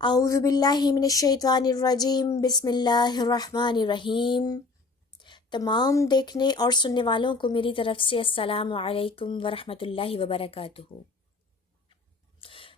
اعوذ باللہ من الشیطان الرجیم بسم اللہ الرحمن الرحیم۔ تمام دیکھنے اور سننے والوں کو میری طرف سے السلام علیکم ورحمۃ اللہ وبرکاتہ۔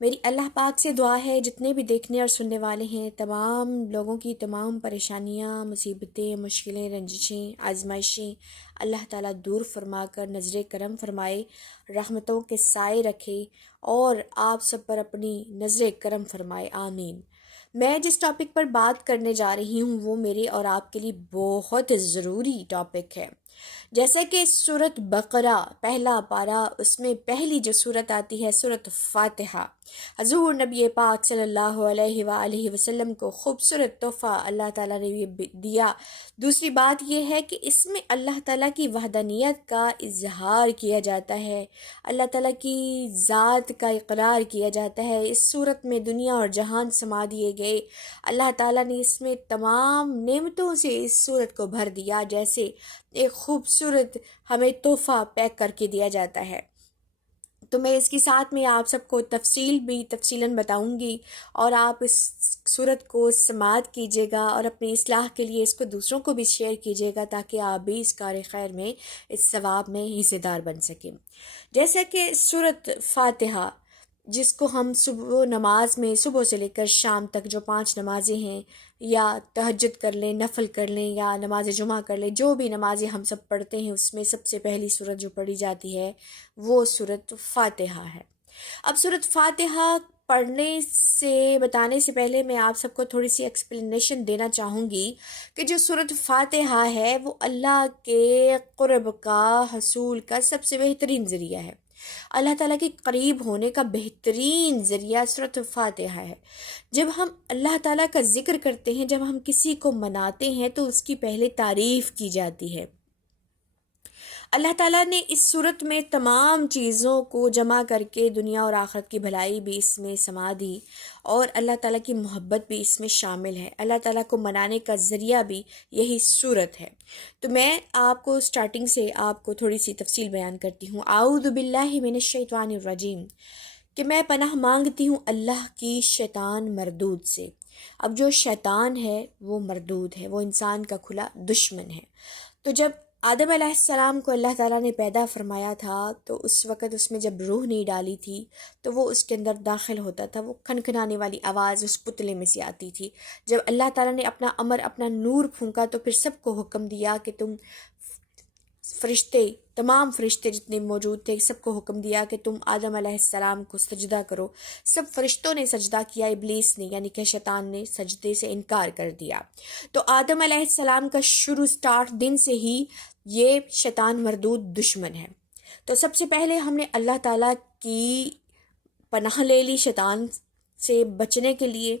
میری اللہ پاک سے دعا ہے جتنے بھی دیکھنے اور سننے والے ہیں تمام لوگوں کی تمام پریشانیاں، مصیبتیں، مشکلیں، رنجشیں، آزمائشیں اللہ تعالیٰ دور فرما کر نظر کرم فرمائے، رحمتوں کے سائے رکھے اور آپ سب پر اپنی نظر کرم فرمائے، آمین۔ میں جس ٹاپک پر بات کرنے جا رہی ہوں وہ میرے اور آپ کے لیے بہت ضروری ٹاپک ہے۔ جیسے کہ سورۃ بقرہ پہلا پارہ، اس میں پہلی جو سورت آتی ہے سورۃ فاتحہ، حضور نبی پاک صلی اللہ علیہ وآلہ وسلم کو خوبصورت تحفہ اللہ تعالیٰ نے یہ دیا۔ دوسری بات یہ ہے کہ اس میں اللہ تعالیٰ کی وحدانیت کا اظہار کیا جاتا ہے، اللہ تعالیٰ کی ذات کا اقرار کیا جاتا ہے۔ اس صورت میں دنیا اور جہان سما دیے گئے۔ اللہ تعالیٰ نے اس میں تمام نعمتوں سے اس صورت کو بھر دیا، جیسے ایک خوبصورت ہمیں تحفہ پیک کر کے دیا جاتا ہے۔ تو میں اس کے ساتھ میں آپ سب کو تفصیلاً بتاؤں گی، اور آپ اس صورت کو سماعت کیجیے گا اور اپنی اصلاح کے لیے اس کو دوسروں کو بھی شیئر کیجیے گا تاکہ آپ بھی اس کار خیر میں، اس ثواب میں حصے دار بن سکیں۔ جیسے کہ سورۃ فاتحہ، جس کو ہم صبح نماز میں صبح سے لے کر شام تک جو 5 نمازیں ہیں، یا تہجد کر لیں، نفل کر لیں، یا نماز جمعہ کر لیں، جو بھی نمازیں ہم سب پڑھتے ہیں اس میں سب سے پہلی سورت جو پڑھی جاتی ہے وہ سورۃ فاتحہ ہے۔ اب سورۃ فاتحہ بتانے سے پہلے میں آپ سب کو تھوڑی سی ایکسپلینیشن دینا چاہوں گی کہ جو سورۃ فاتحہ ہے وہ اللہ کے قرب کا، حصول کا سب سے بہترین ذریعہ ہے۔ اللہ تعالیٰ کے قریب ہونے کا بہترین ذریعہ سورۃ فاتحہ ہے۔ جب ہم اللہ تعالیٰ کا ذکر کرتے ہیں، جب ہم کسی کو مناتے ہیں تو اس کی پہلے تعریف کی جاتی ہے۔ اللہ تعالیٰ نے اس صورت میں تمام چیزوں کو جمع کر کے دنیا اور آخرت کی بھلائی بھی اس میں سما دی، اور اللہ تعالیٰ کی محبت بھی اس میں شامل ہے۔ اللہ تعالیٰ کو منانے کا ذریعہ بھی یہی صورت ہے۔ تو میں آپ کو سٹارٹنگ سے آپ کو تھوڑی سی تفصیل بیان کرتی ہوں۔ اعوذ باللہ من الشیطان الرجیم، کہ میں پناہ مانگتی ہوں اللہ کی شیطان مردود سے۔ اب جو شیطان ہے وہ مردود ہے، وہ انسان کا کھلا دشمن ہے۔ تو جب آدم علیہ السلام کو اللہ تعالیٰ نے پیدا فرمایا تھا تو اس وقت اس میں جب روح نہیں ڈالی تھی تو وہ اس کے اندر داخل ہوتا تھا، وہ کھنکھنانے والی آواز اس پتلے میں سے آتی تھی۔ جب اللہ تعالیٰ نے اپنا امر، اپنا نور پھونکا تو پھر سب کو حکم دیا کہ تم تمام فرشتے جتنے موجود تھے سب کو حکم دیا کہ تم آدم علیہ السلام کو سجدہ کرو۔ سب فرشتوں نے سجدہ کیا، ابلیس نے یعنی کہ شیطان نے سجدے سے انکار کر دیا۔ تو آدم علیہ السلام کا سٹارٹ دن سے ہی یہ شیطان مردود دشمن ہے۔ تو سب سے پہلے ہم نے اللہ تعالیٰ کی پناہ لے لی شیطان سے بچنے کے لیے۔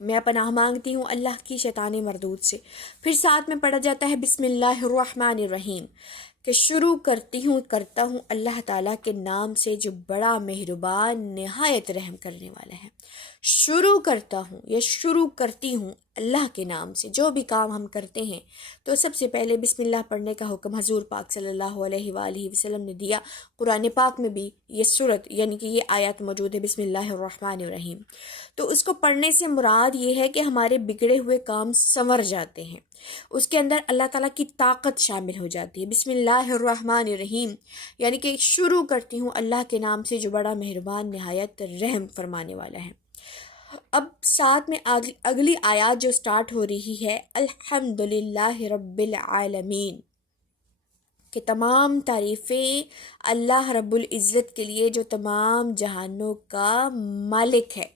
میں پناہ مانگتی ہوں اللہ کی شیطان مردود سے۔ پھر ساتھ میں پڑھا جاتا ہے بسم اللہ الرحمن الرحیم، کہ شروع کرتا ہوں اللہ تعالیٰ کے نام سے جو بڑا مہربان نہایت رحم کرنے والا ہے۔ شروع کرتی ہوں اللہ کے نام سے۔ جو بھی کام ہم کرتے ہیں تو سب سے پہلے بسم اللہ پڑھنے کا حکم حضور پاک صلی اللہ علیہ وآلہ وسلم نے دیا۔ قرآن پاک میں بھی یہ سورت یعنی کہ یہ آیات موجود ہے، بسم اللہ الرحمن الرحیم۔ تو اس کو پڑھنے سے مراد یہ ہے کہ ہمارے بگڑے ہوئے کام سنور جاتے ہیں، اس کے اندر اللہ تعالیٰ کی طاقت شامل ہو جاتی ہے۔ بسم اللہ الرحمن الرحیم یعنی کہ شروع کرتی ہوں اللہ کے نام سے جو بڑا مہربان نہایت رحم فرمانے والا ہے۔ اب ساتھ میں اگلی آیات جو سٹارٹ ہو رہی ہے، الحمدللہ رب العالمین، کہ تمام تعریفیں اللہ رب العزت کے لیے جو تمام جہانوں کا مالک ہے۔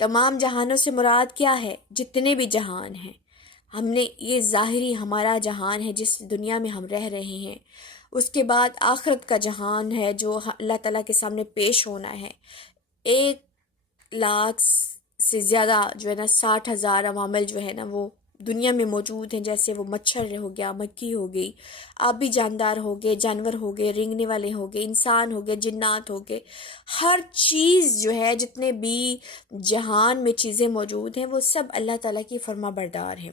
تمام جہانوں سے مراد کیا ہے؟ جتنے بھی جہان ہیں۔ ہم نے یہ ظاہری ہمارا جہان ہے جس دنیا میں ہم رہ رہے ہیں، اس کے بعد آخرت کا جہان ہے جو اللہ تعالیٰ کے سامنے پیش ہونا ہے۔ 1,00,000 سے زیادہ جو ہے نا 60,000 عوامل جو ہے نا وہ دنیا میں موجود ہیں، جیسے وہ مچھر ہو گیا، مکھی ہو گئی، آبی جاندار ہو گئے، جانور ہو گئے، رینگنے والے ہو گئے، انسان ہو گئے، جنات ہو گئے، ہر چیز جو ہے جتنے بھی جہان میں چیزیں موجود ہیں وہ سب اللہ تعالیٰ کی فرما بردار ہیں۔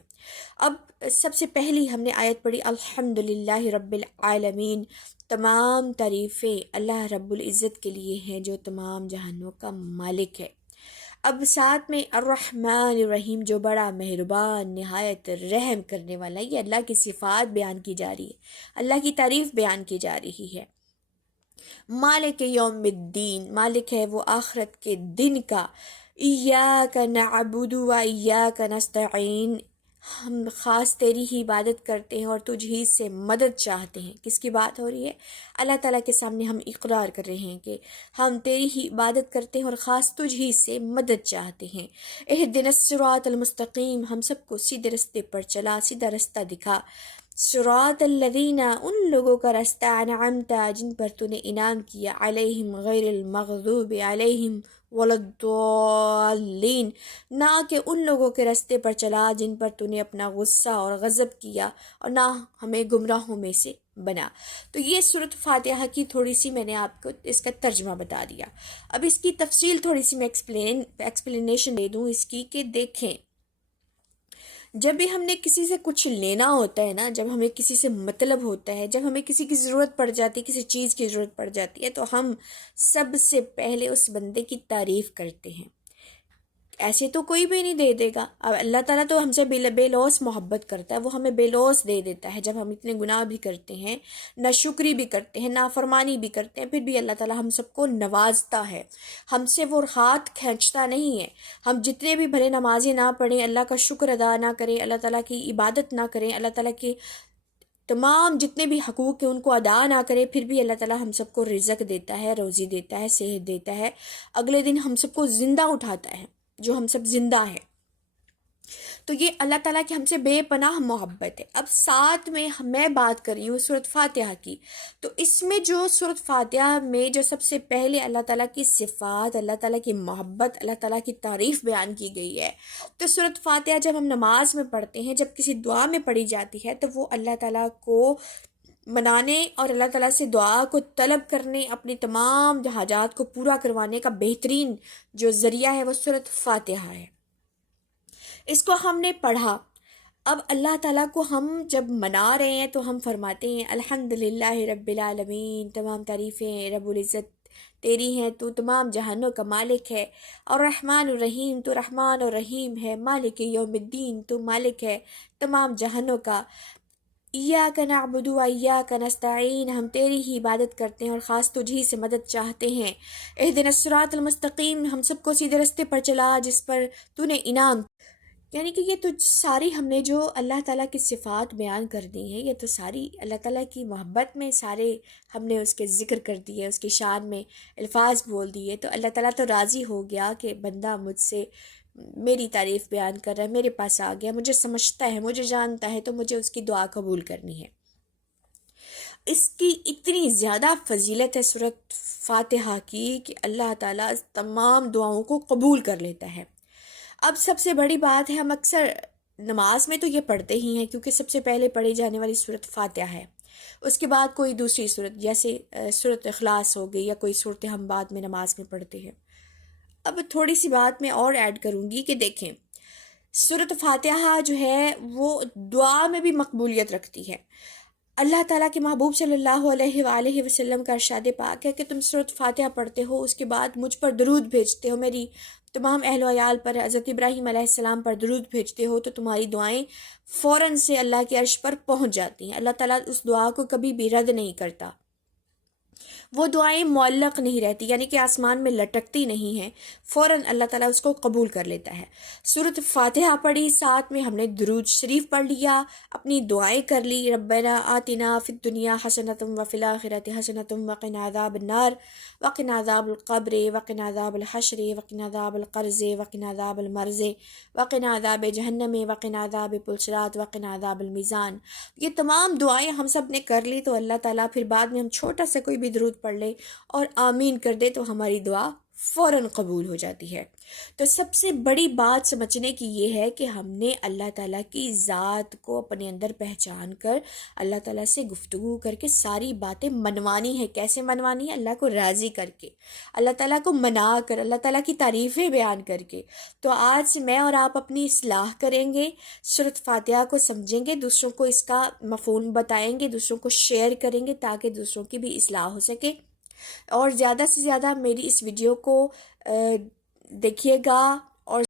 اب سب سے پہلی ہم نے آیت پڑھی الحمدللہ رب العالمین، تمام تعریفیں اللہ رب العزت کے لیے ہیں جو تمام جہانوں کا مالک ہے۔ اب ساتھ میں الرحمن الرحیم، جو بڑا مہربان نہایت رحم کرنے والا، یہ اللہ کی صفات بیان کی جا رہی ہے، اللہ کی تعریف بیان کی جا رہی ہے۔ مالک یوم الدین، مالک ہے وہ آخرت کے دن کا۔ ایاک نعبد و ایاک نستعین، ہم خاص تیری ہی عبادت کرتے ہیں اور تجھ ہی سے مدد چاہتے ہیں۔ کس کی بات ہو رہی ہے؟ اللہ تعالیٰ کے سامنے ہم اقرار کر رہے ہیں کہ ہم تیری ہی عبادت کرتے ہیں اور خاص تجھ ہی سے مدد چاہتے ہیں۔ اہدنا الصراط المستقیم، ہم سب کو سیدھے رستے پر چلا، سیدھا رستہ دکھا۔ صراط الذین، ان لوگوں کا راستہ، انعمت، جن پر تو نے انعام کیا، علیہم غیر المغضوب علیہم ولا الضالین، نہ کہ ان لوگوں کے راستے پر چلا جن پر تو نے اپنا غصہ اور غضب کیا، اور نہ ہمیں گمراہوں میں سے بنا۔ تو یہ سورۃ فاتحہ کی تھوڑی سی میں نے آپ کو اس کا ترجمہ بتا دیا۔ اب اس کی تفصیل تھوڑی سی میں ایکسپلینیشن دے دوں اس کی، کہ دیکھیں جب بھی ہم نے کسی سے کچھ لینا ہوتا ہے نا، جب ہمیں کسی سے مطلب ہوتا ہے، جب ہمیں کسی کی ضرورت پڑ جاتی ہے، کسی چیز کی ضرورت پڑ جاتی ہے، تو ہم سب سے پہلے اس بندے کی تعریف کرتے ہیں۔ ایسے تو کوئی بھی نہیں دے دے گا۔ اب اللہ تعالیٰ تو ہم سے بے لوث محبت کرتا ہے، وہ ہمیں بے لوث دے دیتا ہے۔ جب ہم اتنے گناہ بھی کرتے ہیں، ناشکری بھی کرتے ہیں، نافرمانی بھی کرتے ہیں، پھر بھی اللہ تعالیٰ ہم سب کو نوازتا ہے، ہم سے وہ ہاتھ کھینچتا نہیں ہے۔ ہم جتنے بھی بھلے نمازیں نہ پڑھیں، اللہ کا شکر ادا نہ کریں، اللہ تعالیٰ کی عبادت نہ کریں، اللہ تعالیٰ کی تمام جتنے بھی حقوق ہیں ان کو ادا نہ کرے، پھر بھی اللہ تعالیٰ ہم سب کو رزق دیتا ہے، روزی دیتا ہے، صحت دیتا ہے، اگلے دن ہم سب کو زندہ اٹھاتا ہے، جو ہم سب زندہ ہیں۔ تو یہ اللہ تعالیٰ کی ہم سے بے پناہ محبت ہے۔ اب ساتھ میں میں بات کر رہی ہوں سورۃ فاتحہ کی، تو اس میں جو سورۃ فاتحہ میں جو سب سے پہلے اللہ تعالیٰ کی صفات، اللہ تعالیٰ کی محبت، اللہ تعالیٰ کی تعریف بیان کی گئی ہے۔ تو سورۃ فاتحہ جب ہم نماز میں پڑھتے ہیں، جب کسی دعا میں پڑھی جاتی ہے، تو وہ اللہ تعالیٰ کو منانے اور اللہ تعالیٰ سے دعا کو طلب کرنے، اپنی تمام حاجات کو پورا کروانے کا بہترین جو ذریعہ ہے وہ سورۃ فاتحہ ہے۔ اس کو ہم نے پڑھا، اب اللہ تعالیٰ کو ہم جب منا رہے ہیں تو ہم فرماتے ہیں الحمدللہ رب العالمین، تمام تعریفیں رب العزت تیری ہیں، تو تمام جہانوں کا مالک ہے، اور رحمان الرحیم، تو رحمان اور رحیم ہے، مالک یوم الدین، تو مالک ہے تمام جہانوں کا۔ ایاک نعبد و ایاک نستعین، ہم تیری ہی عبادت کرتے ہیں اور خاص تجھی سے مدد چاہتے ہیں۔ اہدنا الصراط المستقیم، ہم سب کو سیدھے رستے پر چلا جس پر تو نے انعام، یعنی کہ یہ تو ساری ہم نے جو اللہ تعالیٰ کی صفات بیان کر دی ہیں، یہ تو ساری اللہ تعالیٰ کی محبت میں سارے ہم نے اس کے ذکر کر دیے، اس کی شان میں الفاظ بول دیے، تو اللہ تعالیٰ تو راضی ہو گیا کہ بندہ مجھ سے میری تعریف بیان کر رہا ہے، میرے پاس آ گیا، مجھے سمجھتا ہے، مجھے جانتا ہے، تو مجھے اس کی دعا قبول کرنی ہے۔ اس کی اتنی زیادہ فضیلت ہے سورۃ فاتحہ کی کہ اللہ تعالیٰ تمام دعاؤں کو قبول کر لیتا ہے۔ اب سب سے بڑی بات ہے، ہم اکثر نماز میں تو یہ پڑھتے ہی ہیں کیونکہ سب سے پہلے پڑھی جانے والی سورۃ فاتحہ ہے، اس کے بعد کوئی دوسری سورت جیسے سورۃ اخلاص ہو گئی، یا کوئی صورتیں ہم بعد میں نماز میں پڑھتے ہیں۔ اب تھوڑی سی بات میں اور ایڈ کروں گی کہ دیکھیں سورۃ فاتحہ جو ہے وہ دعا میں بھی مقبولیت رکھتی ہے۔ اللہ تعالیٰ کے محبوب صلی اللہ علیہ وآلہ وسلم کا ارشاد پاک ہے کہ تم سورۃ فاتحہ پڑھتے ہو، اس کے بعد مجھ پر درود بھیجتے ہو، میری تمام اہل و عیال پر، حضرت ابراہیم علیہ السلام پر درود بھیجتے ہو، تو تمہاری دعائیں فوراً سے اللہ کے عرش پر پہنچ جاتی ہیں۔ اللہ تعالیٰ اس دعا کو کبھی بھی رد نہیں کرتا، وہ دعائیں معلق نہیں رہتی، یعنی کہ آسمان میں لٹکتی نہیں ہیں، فوراً اللہ تعالیٰ اس کو قبول کر لیتا ہے۔ سورۃ فاتحہ پڑھی، ساتھ میں ہم نے درود شریف پڑھ لیا، اپنی دعائیں کر لی، ربنا آتنا فی الدنیا حسنۃ وفی الآخرۃ حسنۃ وقنا عذاب النار وقنا عذاب القبر وقنا عذاب الحشر وقنا عذاب القرض وقنا عذاب المرض وقنا عذاب جہنم وقنا عذاب الصراط وقنا عذاب المیزان۔ یہ تمام دعائیں ہم سب نے کر لی، تو اللہ تعالیٰ پھر بعد میں ہم چھوٹا سا کوئی بھی درود پڑھ لیں اور آمین کر دے تو ہماری دعا فوراً قبول ہو جاتی ہے۔ تو سب سے بڑی بات سمجھنے کی یہ ہے کہ ہم نے اللہ تعالیٰ کی ذات کو اپنے اندر پہچان کر اللہ تعالیٰ سے گفتگو کر کے ساری باتیں منوانی ہے۔ کیسے منوانی ہے؟ اللہ کو راضی کر کے، اللہ تعالیٰ کو منا کر، اللہ تعالیٰ کی تعریفیں بیان کر کے۔ تو آج سے میں اور آپ اپنی اصلاح کریں گے، سورۃ فاتحہ کو سمجھیں گے، دوسروں کو اس کا مفہوم بتائیں گے، دوسروں کو شیئر کریں گے تاکہ دوسروں کی بھی اصلاح ہو سکے، اور زیادہ سے زیادہ میری اس ویڈیو کو دیکھیے گا